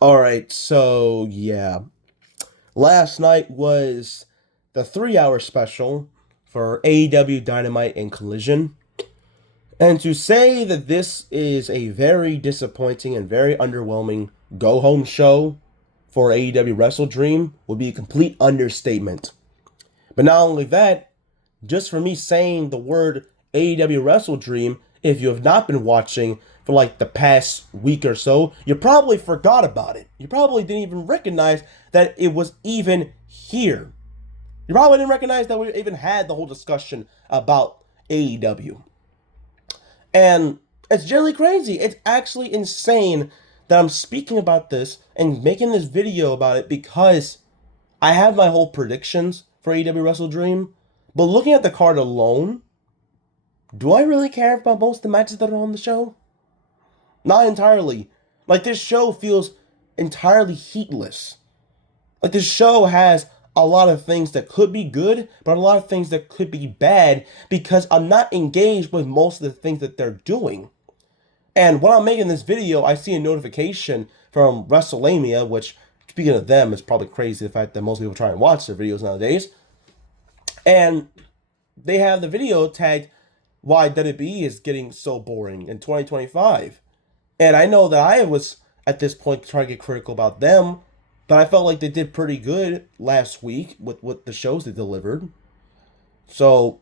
All right, so yeah. Last night was the 3 hour special for AEW Dynamite and Collision. And to say that this is a very disappointing and very underwhelming go home show for AEW Wrestle Dream would be a complete understatement. But not only that, just for me saying the word AEW Wrestle Dream, if you have not been watching for like the past week or so, you probably forgot about it. You probably didn't even recognize that it was even here. You probably didn't recognize that we even had the whole discussion about AEW. And it's generally crazy. It's actually insane that I'm speaking about this and making this video about it because I have my whole predictions for AEW Wrestle Dream. But looking at the card alone, do I really care about most of the matches that are on the show? Not entirely. Like, this show feels entirely heatless. Like, this show has a lot of things that could be good, but a lot of things that could be bad because I'm not engaged with most of the things that they're doing. And when I'm making this video, I see a notification from WrestleMania, which, speaking of them, is probably crazy the fact that most people try and watch their videos nowadays. And they have the video tagged why WWE is getting so boring in 2025. And I know that I was at this point trying to get critical about them, but I felt like they did pretty good last week with the shows they delivered. So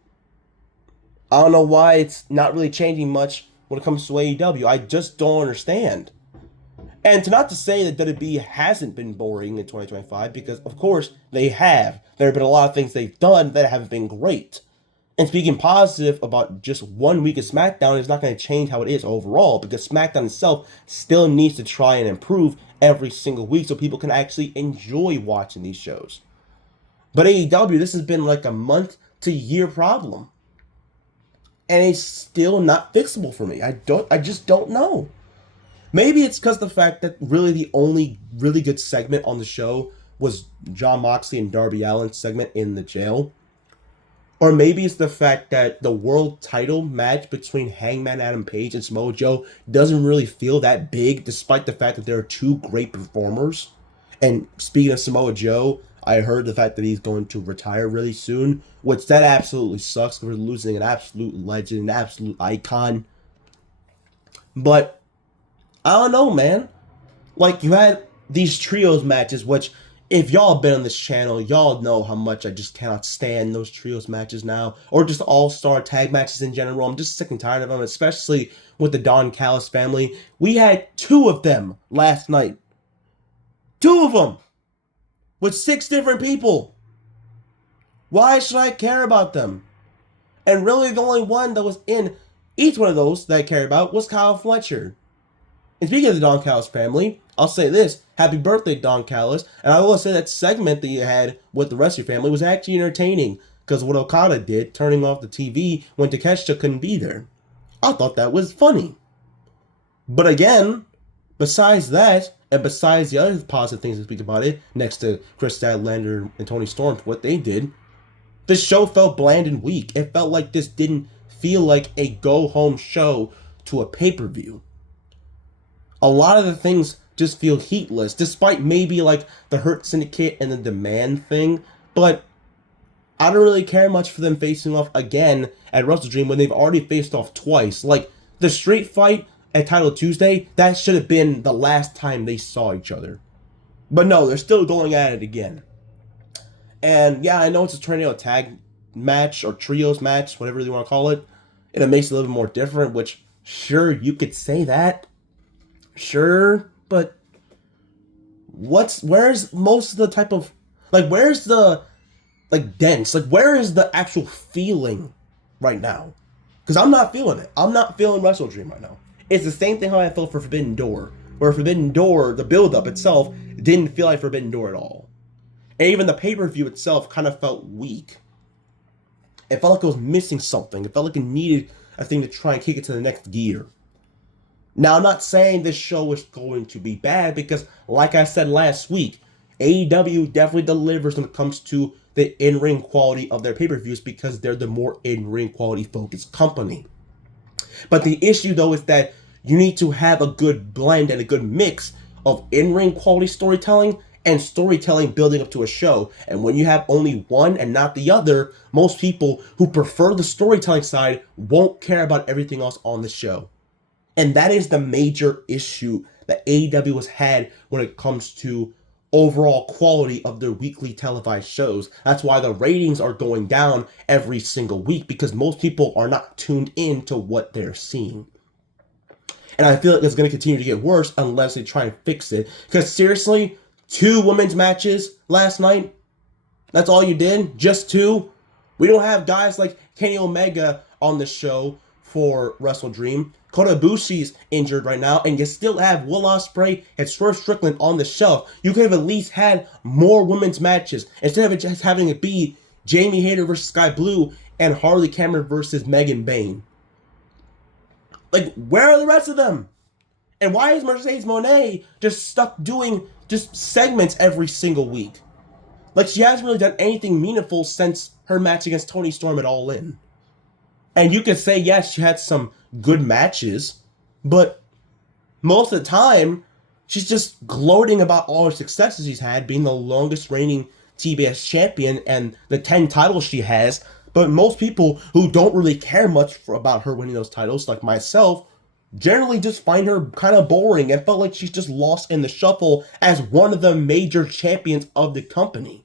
I don't know why it's not really changing much when it comes to AEW. I just don't understand. And to not to say that WWE hasn't been boring in 2025, because of course they have. There have been a lot of things they've done that haven't been great. And speaking positive about just 1 week of SmackDown is not going to change how it is overall, because SmackDown itself still needs to try and improve every single week so people can actually enjoy watching these shows. But AEW, this has been like a month to year problem. And it's still not fixable for me. I just don't know. Maybe it's because the fact that really the only really good segment on the show was Jon Moxley and Darby Allin's segment in the jail. Or maybe it's the fact that the world title match between Hangman Adam Page and Samoa Joe doesn't really feel that big, despite the fact that there are two great performers. And speaking of Samoa Joe, I heard the fact that he's going to retire really soon, which that absolutely sucks. We're losing an absolute legend, an absolute icon. But I don't know, man. Like, you had these trios matches, which, if y'all been on this channel, y'all know how much I just cannot stand those trios matches now, or just all-star tag matches in general. I'm just sick and tired of them, especially with the Don Callis family. We had two of them last night. Two of them! With 6 different people. Why should I care about them? And really, the only one that was in each one of those that I cared about was Kyle Fletcher. And speaking of the Don Callis family, I'll say this: happy birthday, Don Callis. And I will say that segment that you had with the rest of your family was actually entertaining, because what Okada did, turning off the TV when Takeshita couldn't be there. I thought that was funny. But again, besides that, and besides the other positive things to speak about it, next to Chris Statlander and Tony Storm, what they did, this show felt bland and weak. It felt like this didn't feel like a go-home show to a pay-per-view. A lot of the things just feel heatless, despite maybe like the Hurt Syndicate and the Demand thing. But I don't really care much for them facing off again at Wrestle Dream when they've already faced off twice. Like, the street fight at Title Tuesday, that should have been the last time they saw each other. But no, they're still going at it again. And yeah, I know it's a tornado tag match or trios match, whatever you want to call it. And it makes it a little bit more different, which, sure, you could say that. Sure, but where's most of the type of, like, where's the, like, dense, like, where is the actual feeling right now? Because I'm not feeling it. I'm not feeling Wrestle Dream right now. It's the same thing how I felt for Forbidden Door, where Forbidden Door, the build-up itself, didn't feel like Forbidden Door at all. And even the pay-per-view itself kind of felt weak. It felt like it was missing something. It felt like it needed a thing to try and kick it to the next gear. Now, I'm not saying this show is going to be bad, because, like I said last week, AEW definitely delivers when it comes to the in-ring quality of their pay-per-views, because they're the more in-ring quality focused company. But the issue, though, is that you need to have a good blend and a good mix of in-ring quality storytelling and storytelling building up to a show. And when you have only one and not the other, most people who prefer the storytelling side won't care about everything else on the show. And that is the major issue that AEW has had when it comes to overall quality of their weekly televised shows. That's why the ratings are going down every single week, because most people are not tuned in to what they're seeing. And I feel like it's going to continue to get worse unless they try and fix it. Because seriously, 2 women's matches last night? That's all you did? Just 2? We don't have guys like Kenny Omega on the show for Wrestle Dream. Kota Ibushi's injured right now, and you still have Will Ospreay and Swerve Strickland on the shelf. You could have at least had more women's matches instead of just having it be Jamie Hayter versus Sky Blue and Harley Cameron versus Megan Bayne. Like, where are the rest of them? And why is Mercedes Moné just stuck doing just segments every single week? Like, she hasn't really done anything meaningful since her match against Toni Storm at All In. And you could say, yes, she had some good matches, but most of the time, she's just gloating about all her successes she's had, being the longest reigning TBS champion and the 10 titles she has. But most people who don't really care much about her winning those titles, like myself, generally just find her kind of boring and felt like she's just lost in the shuffle as one of the major champions of the company.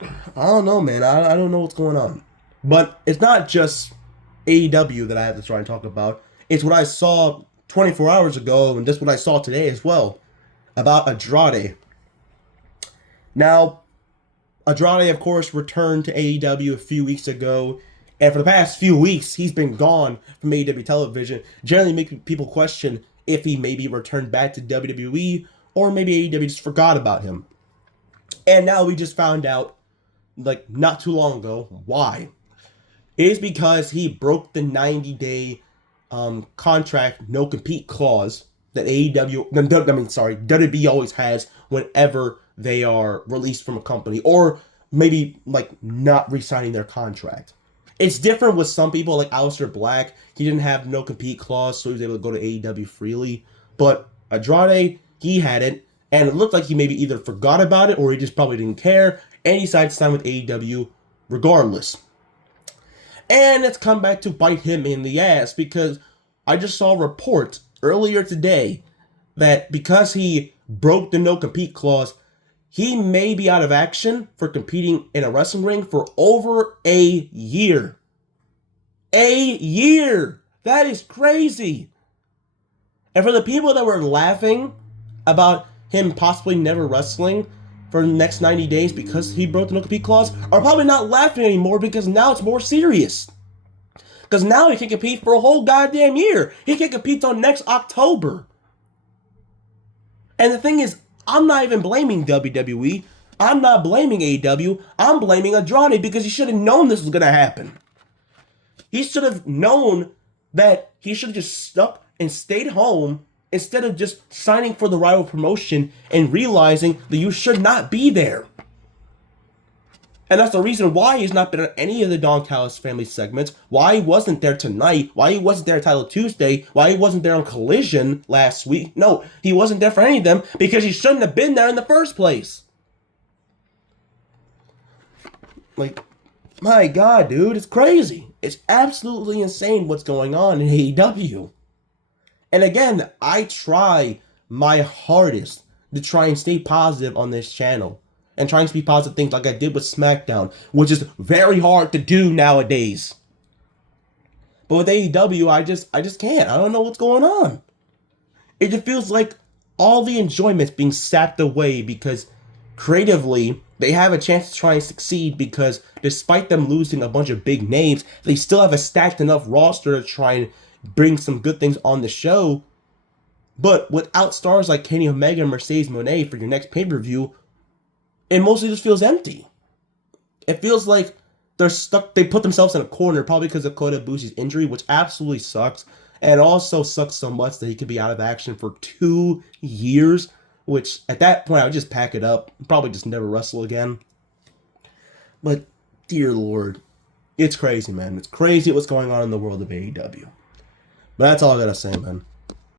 I don't know, man. I don't know what's going on. But it's not just AEW that I have to try and talk about. It's what I saw 24 hours ago, and just what I saw today as well, about Andrade. Now, Andrade, of course, returned to AEW a few weeks ago, and for the past few weeks, he's been gone from AEW television, generally making people question if he maybe returned back to WWE, or maybe AEW just forgot about him. And now we just found out, like, not too long ago, why. It is because he broke the 90-day contract no-compete clause that WWE always has whenever they are released from a company, or maybe, like, not re-signing their contract. It's different with some people, like Aleister Black. He didn't have no-compete clause, so he was able to go to AEW freely. But Andrade, he had it, and it looked like he maybe either forgot about it, or he just probably didn't care, and he decided to sign with AEW regardless. And it's come back to bite him in the ass, because I just saw reports earlier today that because he broke the no-compete clause, he may be out of action for competing in a wrestling ring for over a year. A year! That is crazy! And for the people that were laughing about him possibly never wrestling for the next 90 days because he broke the no-compete clause, are probably not laughing anymore, because now it's more serious. Because now he can compete for a whole goddamn year. He can compete till next October. And the thing is, I'm not even blaming WWE. I'm not blaming AEW. I'm blaming Andrade, because he should have known this was going to happen. He should have known that he should have just stuck and stayed home instead of just signing for the rival promotion and realizing that you should not be there. And that's the reason why he's not been on any of the Don Callis family segments, why he wasn't there tonight, why he wasn't there Title Tuesday, why he wasn't there on Collision last week. No, he wasn't there for any of them, because he shouldn't have been there in the first place. Like, my God, dude, it's crazy. It's absolutely insane what's going on in AEW. And again, I try my hardest to try and stay positive on this channel, and trying to speak positive things like I did with SmackDown, which is very hard to do nowadays. But with AEW, I just can't. I don't know what's going on. It just feels like all the enjoyment's being sapped away, because creatively, they have a chance to try and succeed, because despite them losing a bunch of big names, they still have a stacked enough roster to try and bring some good things on the show. But without stars like Kenny Omega and Mercedes Moné for your next pay-per-view, it mostly just feels empty. It feels like they're stuck. They put themselves in a corner, probably because of Kota Ibushi's injury, which absolutely sucks. And it also sucks so much that he could be out of action for 2 years, which at that point I would just pack it up, probably just never wrestle again. But dear Lord, it's crazy, man. It's crazy what's going on in the world of AEW. But that's all I gotta say, man.